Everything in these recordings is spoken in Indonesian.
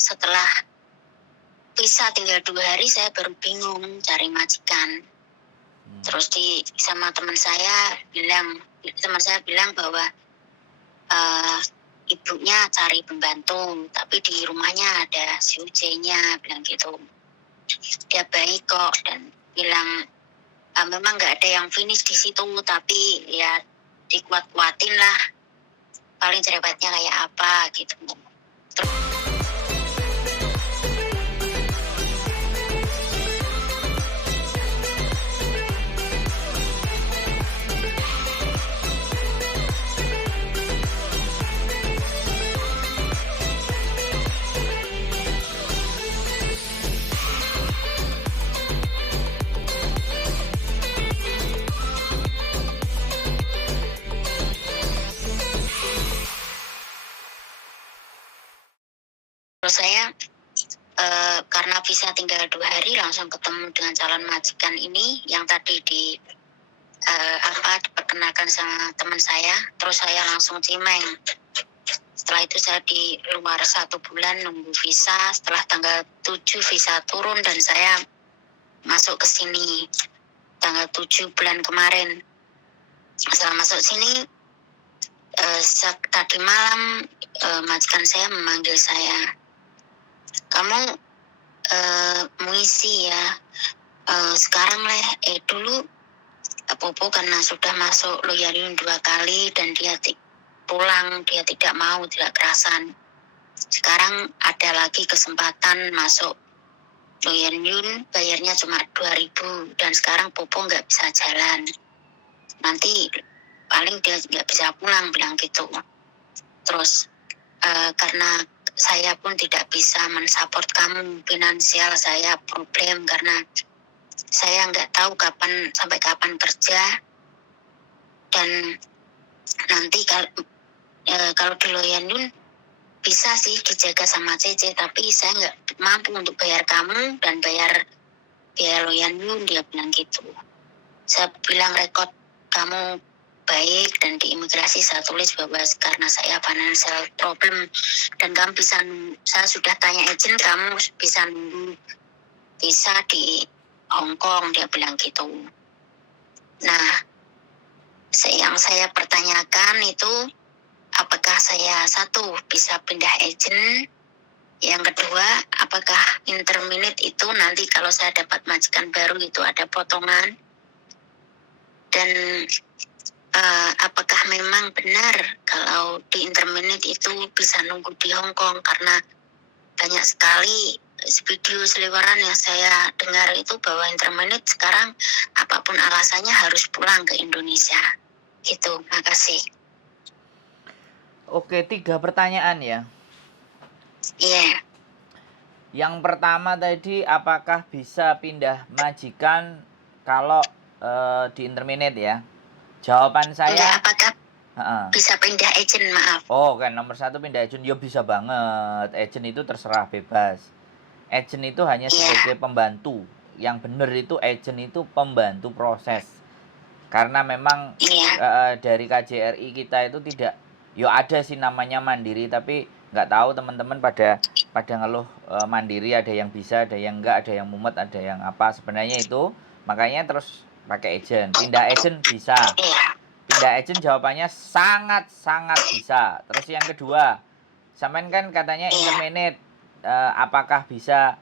setelah pisah tinggal 2 hari saya baru bingung cari majikan. Terus sama teman saya bilang bahwa ibunya cari pembantu, tapi di rumahnya ada si UJ-nya, bilang gitu. Dia baik kok dan bilang memang nggak ada yang finish di situ, tapi ya dikuat-kuatin lah. Paling cerewetnya kayak apa gitu. Terus saya karena visa tinggal 2 hari langsung ketemu dengan calon majikan ini yang tadi diperkenalkan sama teman saya. Terus saya langsung cimeng. Setelah itu saya di luar 1 bulan nunggu visa. Setelah tanggal 7 visa turun dan saya masuk ke sini tanggal 7 bulan kemarin. Setelah masuk sini tadi malam majikan saya memanggil saya, kamu mengisi ya sekarang dulu Popo karena sudah masuk Loyaliun 2 kali dan dia pulang, dia tidak mau, tidak kerasan. Sekarang ada lagi kesempatan masuk Loyaliun, bayarnya cuma 2.000 dan sekarang Popo nggak bisa jalan, nanti paling dia nggak bisa pulang, bilang gitu. Terus karena saya pun tidak bisa mensupport kamu finansial, saya problem karena saya nggak tahu sampai kapan kerja, dan nanti kalau di Loyaliun bisa sih dijaga sama Cece, tapi saya nggak mampu untuk bayar kamu dan bayar biaya Loyaliun, dia bilang gitu. Saya bilang rekod kamu baik dan di imigrasi saya tulis bahwa karena saya financial problem dan kamu saya sudah tanya agent, kamu bisa nunggu visa di Hong Kong, dia bilang gitu. Nah, yang saya pertanyakan itu apakah saya satu bisa pindah agent, yang kedua apakah interminute itu nanti kalau saya dapat majikan baru itu ada potongan, dan apakah memang benar kalau di interminute itu bisa nunggu di Hong Kong, karena banyak sekali video seliweran yang saya dengar itu bahwa interminute sekarang apapun alasannya harus pulang ke Indonesia gitu. Makasih. Oke, 3 pertanyaan ya. Iya. Yang pertama tadi, apakah bisa pindah majikan kalau di interminate ya? Jawaban saya enggak, apakah bisa pindah agent, maaf. Oh kan, nomor 1 pindah agent, ya bisa banget. Agent itu terserah, bebas. Agent itu hanya sebagai pembantu. Yang benar itu agent itu pembantu proses. Karena memang dari KJRI kita itu tidak, ada sih namanya mandiri, tapi nggak tahu teman-teman pada ngeluh mandiri, ada yang bisa, ada yang enggak, ada yang mumet, ada yang apa. Sebenarnya itu makanya terus pakai agent. Pindah agent bisa. Pindah agent jawabannya sangat-sangat bisa. Terus yang kedua, sampean kan katanya interminate, apakah bisa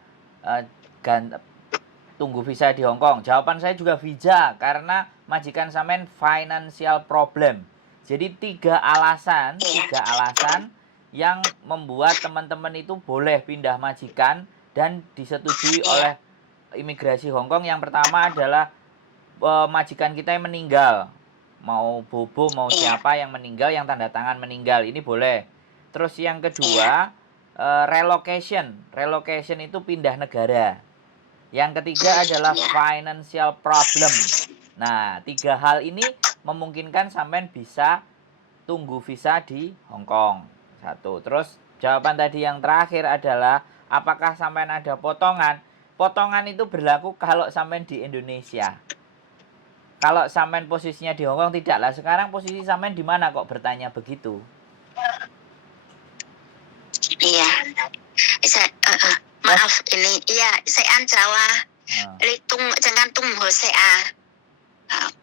tunggu visa di Hong Kong? Jawaban saya juga bisa, karena majikan sampean financial problem. Jadi 3 alasan yang membuat teman-teman itu boleh pindah majikan dan disetujui oleh imigrasi Hong Kong. Yang pertama adalah majikan kita yang meninggal, mau Bobo mau siapa yang meninggal, yang tanda tangan meninggal, ini boleh. Terus yang kedua, relocation itu pindah negara. Yang ketiga adalah financial problem. Nah, 3 hal ini memungkinkan sampean bisa tunggu visa di Hong Kong. 1. Terus jawaban tadi yang terakhir adalah apakah sampean ada potongan? Potongan itu berlaku kalau sampean di Indonesia. Kalau sampean posisinya di Hong Kong tidak lah. Sekarang posisi sampean di mana kok bertanya begitu? Iya. Maaf, ini iya sean Jawa. Litung jangan tumho sea.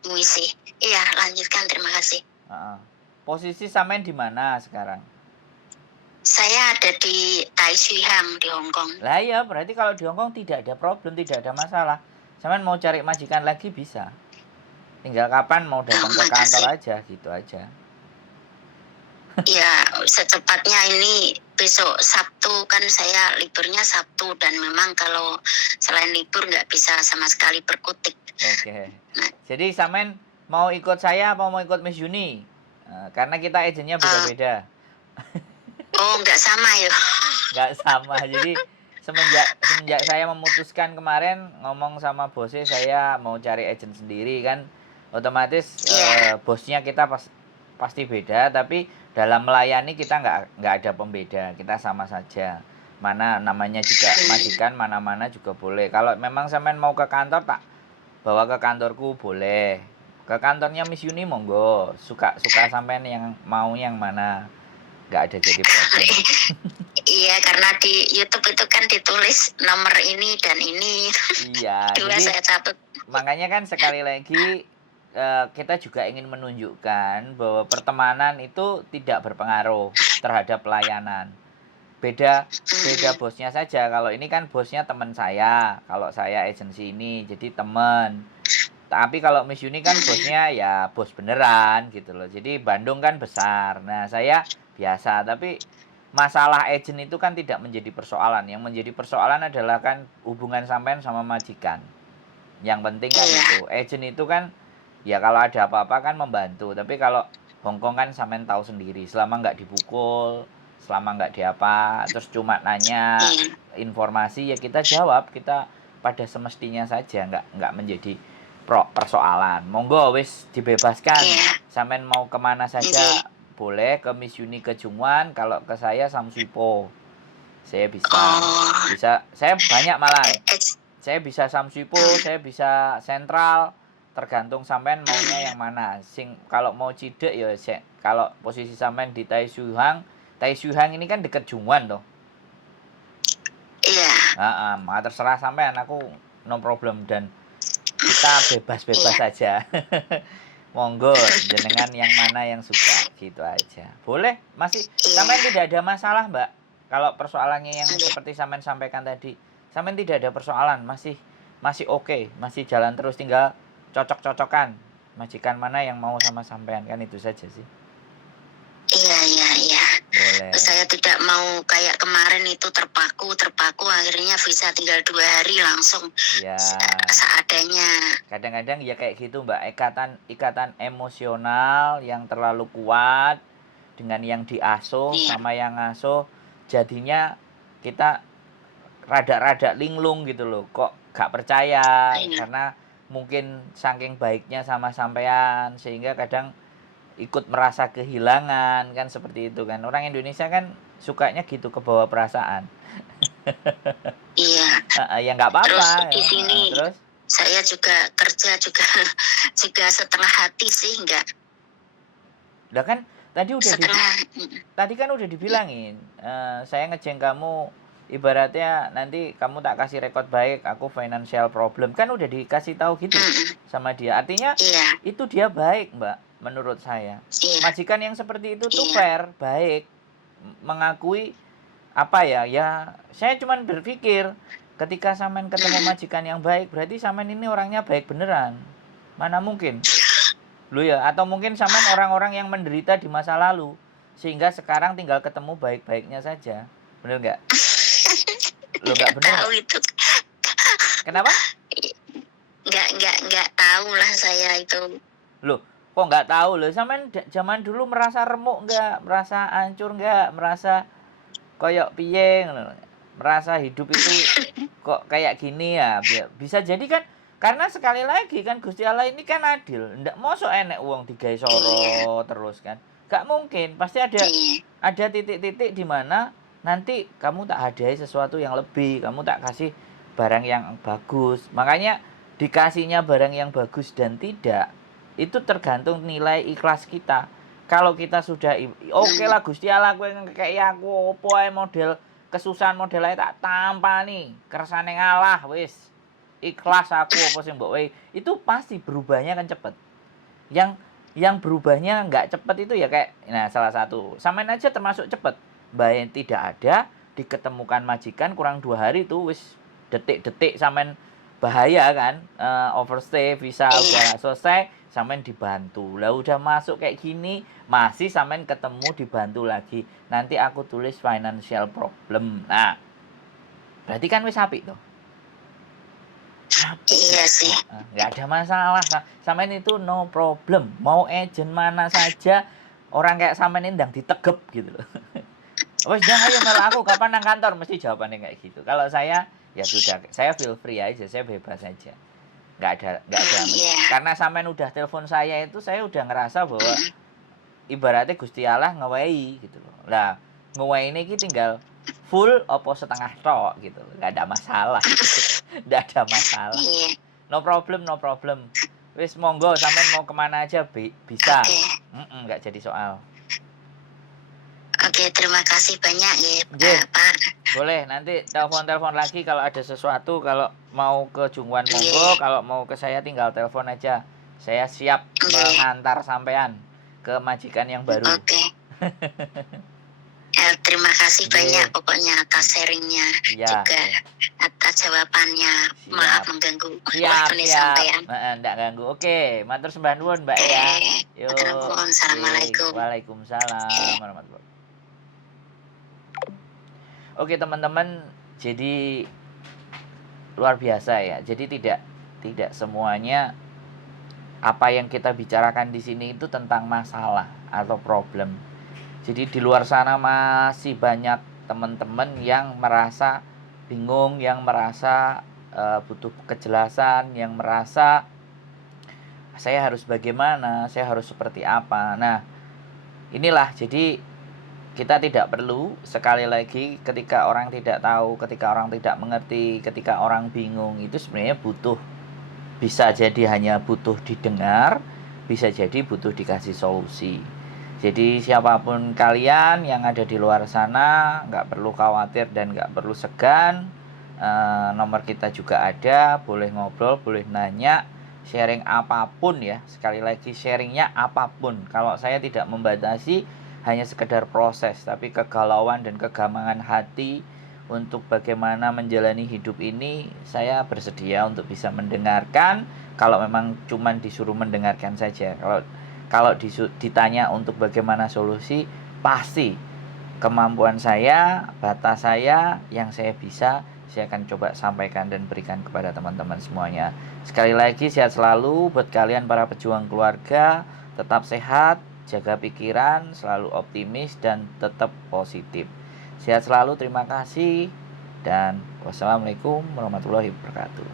Puisi. Iya, lanjutkan, terima kasih. Posisi sampean di mana sekarang? Saya ada di Taishuihang di Hong Kong. Lah iya, berarti kalau di Hong Kong tidak ada problem, tidak ada masalah. Sampean mau cari majikan lagi bisa. Tinggal kapan mau datang ke kantor aja, gitu aja. Ya, secepatnya ini besok Sabtu kan saya liburnya Sabtu dan memang kalau selain libur nggak bisa sama sekali berkutik. Oke. Jadi sampean mau ikut saya apa mau ikut Miss Yuni? Karena kita agennya beda-beda. Oh, nggak sama ya? Nggak sama. Jadi semenjak saya memutuskan kemarin ngomong sama bosnya saya mau cari agen sendiri kan, otomatis bosnya kita pasti beda, tapi dalam melayani kita nggak ada pembeda, kita sama saja. Mana namanya juga majikan, mana-mana juga boleh. Kalau memang sampean mau ke kantor tak bawa ke kantorku boleh. Ke kantornya Miss Yuni monggo. Suka sampean yang mau yang mana. Nggak ada jadi problem. Iya, karena di YouTube itu kan ditulis nomor ini dan ini. Iya. Dua jadi, saya catat. Makanya kan sekali lagi kita juga ingin menunjukkan bahwa pertemanan itu tidak berpengaruh terhadap pelayanan. Beda bosnya saja. Kalau ini kan bosnya teman saya, kalau saya agensi ini jadi teman. Tapi kalau Miss Yuni kan bosnya ya bos beneran gitu loh. Jadi Bandung kan besar. Nah, saya biasa, tapi masalah agen itu kan tidak menjadi persoalan. Yang menjadi persoalan adalah kan hubungan sampean sama majikan. Yang penting kan itu. Agen itu kan ya kalau ada apa-apa kan membantu. Tapi kalau Hongkong kan sampean tahu sendiri, selama nggak dipukul, selama nggak diapa, terus cuma nanya informasi ya kita jawab, kita pada semestinya saja, nggak menjadi persoalan. Monggo wis dibebaskan, sampean mau kemana saja boleh, ke Miss Yuni ke Jungwan, kalau ke saya Samsuipo saya bisa saya banyak malah, saya bisa Samsuipo, saya bisa Sentral, tergantung sampean maunya yang mana. Kalau mau cidek ya kalau posisi sampean di Taishuihang ini kan deket Jungwan toh. Iya. Terserah sampean, aku no problem dan kita bebas-bebas saja. Monggo jenengan yang mana yang suka, gitu aja. Boleh, masih sampean tidak ada masalah, Mbak. Kalau persoalannya yang seperti sampean sampaikan tadi, sampean tidak ada persoalan, masih oke, masih jalan terus, tinggal cocok-cocokan majikan mana yang mau sama sampean, kan itu saja sih. Iya. Boleh. Saya tidak mau kayak kemarin itu terpaku akhirnya visa tinggal 2 hari langsung seadanya. Kadang-kadang ya kayak gitu Mbak, ikatan emosional yang terlalu kuat dengan yang diasuh sama yang ngasuh, jadinya kita rada-rada linglung gitu loh, kok gak percaya karena mungkin saking baiknya sama sampean sehingga kadang ikut merasa kehilangan, kan seperti itu kan. Orang Indonesia kan sukanya gitu, kebawa perasaan. Iya. Ya nggak apa-apa. Terus di sini terus saya juga kerja juga setengah hati sih, enggak. Udah kan tadi kan udah dibilangin, saya ngejeng kamu, ibaratnya nanti kamu tak kasih rekod baik, aku financial problem, kan udah dikasih tahu gitu sama dia. Artinya itu dia baik Mbak, menurut saya. Majikan yang seperti itu tuh fair, baik, mengakui apa ya saya cuman berpikir ketika sampean ketemu majikan yang baik, berarti sampean ini orangnya baik beneran. Mana mungkin lu ya, atau mungkin sampean orang-orang yang menderita di masa lalu sehingga sekarang tinggal ketemu baik-baiknya saja. Bener nggak? Lu nggak bener? Tahu itu. Kenapa? Nggak tahu lah saya itu. Loh, kok nggak tahu loh? Sampean zaman dulu merasa remuk nggak? Merasa hancur nggak? Merasa koyok piye? Merasa hidup itu kok kayak gini ya? Bisa jadi kan, karena sekali lagi kan Gusti Allah ini kan adil. Ndak mosok enek uang digawe soro terus kan. Gak mungkin, pasti ada titik-titik di mana nanti kamu tak hadiahi sesuatu yang lebih, kamu tak kasih barang yang bagus. Makanya dikasihnya barang yang bagus dan tidak, itu tergantung nilai ikhlas kita. Kalau kita sudah oke lah Gusti Allah kowe ngekeki aku opo ae model kesusahan modelnya tak tampani, kersane ngalah wis. Ikhlas aku apa sing mbok wae. Itu pasti berubahnya kan cepet. Yang berubahnya nggak cepet itu ya kayak nah salah satu. Sampean aja termasuk cepet. Bae tidak ada, diketemukan majikan kurang 2 hari itu wis detik-detik sampean bahaya kan, overstay visa udah selesai, sampean dibantu. Lah udah masuk kayak gini, masih sampean ketemu dibantu lagi. Nanti aku tulis financial problem. Nah, berarti kan wis apik toh. Iya sih. Nggak ada masalah. Sampean itu no problem. Mau agent mana saja, orang kayak sampean ini ndang ditegep gitu loh. Wes jangan ayo melu aku kapan nang kantor mesti jawabannya kayak gitu. Kalau saya ya sudah, saya feel free aja, saya bebas aja. Nggak ada. Karena sampean udah telepon saya itu saya udah ngerasa bahwa ibaratnya Gusti Allah ngewehi gitu loh. Lah, ngewehi ini tinggal full opo setengah tok gitu loh. Nggak ada masalah. Nggak ada masalah. No problem. Wis monggo sampean mau kemana aja bisa. Nggak jadi soal. Oke, terima kasih banyak ya, Pak. Boleh, nanti telepon lagi kalau ada sesuatu, kalau mau ke Jungwan monggo, kalau mau ke saya tinggal telepon aja. Saya siap mengantar sampean ke majikan yang baru. Oke. Terima kasih banyak pokoknya atas sharingnya juga atas jawabannya. Maaf mengganggu waktu sampean. Enggak ganggu. Oke, matur sembah nuwun Mbak ya. Matur nuwun. Assalamualaikum. Waalaikumsalam warahmatullahi. Oke teman-teman, jadi luar biasa ya. Jadi tidak semuanya apa yang kita bicarakan di sini itu tentang masalah atau problem. Jadi di luar sana masih banyak teman-teman yang merasa bingung, yang merasa butuh kejelasan, yang merasa saya harus bagaimana, saya harus seperti apa. Nah, inilah jadi kita tidak perlu, sekali lagi, ketika orang tidak tahu, ketika orang tidak mengerti, ketika orang bingung, itu sebenarnya butuh, bisa jadi hanya butuh didengar, bisa jadi butuh dikasih solusi. Jadi siapapun kalian yang ada di luar sana, nggak perlu khawatir dan nggak perlu segan. Nomor kita juga ada, boleh ngobrol, boleh nanya, sharing apapun ya. Sekali lagi sharingnya apapun. Kalau saya tidak membatasi hanya sekedar proses, tapi kegalauan dan kegamangan hati untuk bagaimana menjalani hidup ini, saya bersedia untuk bisa mendengarkan. Kalau memang cuman disuruh mendengarkan saja, kalau ditanya untuk bagaimana solusi, pasti kemampuan saya, batas saya, yang saya bisa, saya akan coba sampaikan dan berikan kepada teman-teman semuanya. Sekali lagi sehat selalu buat kalian para pejuang keluarga, tetap sehat, jaga pikiran, selalu optimis dan tetap positif. Sehat selalu, terima kasih, dan wassalamualaikum warahmatullahi wabarakatuh.